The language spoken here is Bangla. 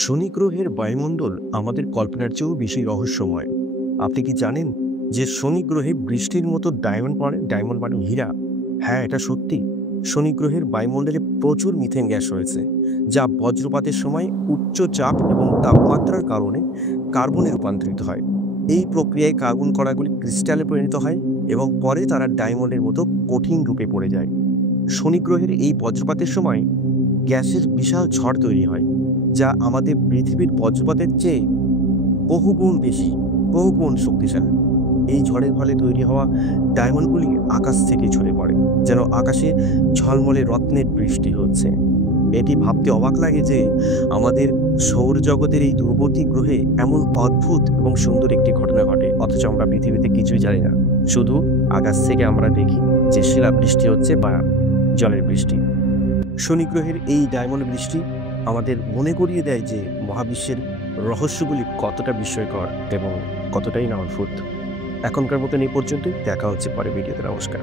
শনি গ্রহের বায়ুমণ্ডল আমাদের কল্পনার চেয়েও বেশি রহস্যময়। আপনি কি জানেন যে শনি গ্রহে বৃষ্টির মতো ডায়মন্ড পড়ে? ডায়মন্ড মানে হীরা। হ্যাঁ, এটা সত্যি। শনি গ্রহের বায়ুমণ্ডলে প্রচুর মিথেন গ্যাস রয়েছে, যা বজ্রপাতের সময় উচ্চ চাপ এবং তাপমাত্রার কারণে কার্বনে রূপান্তরিত হয়। এই প্রক্রিয়ায় কার্বন কণাগুলি ক্রিস্টালে পরিণত হয় এবং পরে তারা ডায়মন্ডের মতো কঠিন রূপে পড়ে যায়। শনি গ্রহের এই বজ্রপাতের সময় গ্যাসের বিশাল ঝড় তৈরি হয়, যা আমাদের পৃথিবীর বজ্রপাতের চেয়ে বহুগুণ বেশি, বহুগুণ শক্তিশালী। এই ঝড়ের ফলে তৈরি হওয়া ডায়মন্ডগুলি আকাশ থেকে ঝরে পড়ে, যেন আকাশে ঝলমলে রত্নের বৃষ্টি হচ্ছে। এটি ভাবতে অবাক লাগে যে আমাদের সৌরজগতের এই দূরবর্তী গ্রহে এমন অদ্ভুত এবং সুন্দর একটি ঘটনা ঘটে, অথচ আমরা পৃথিবীতে কিছুই জানি না। শুধু আকাশ থেকে আমরা দেখি যে শিলা বৃষ্টি হচ্ছে বা জলের বৃষ্টি। শনি গ্রহের এই ডায়মন্ড বৃষ্টি আমাদের মনে করিয়ে দেয় যে মহাবিশ্বের রহস্যগুলি কতটা বিস্ময়কর এবং কতটাই না অদ্ভুত। এখনকার মতন এই পর্যন্তই। দেখা হচ্ছে পরে ভিডিওতে। নমস্কার।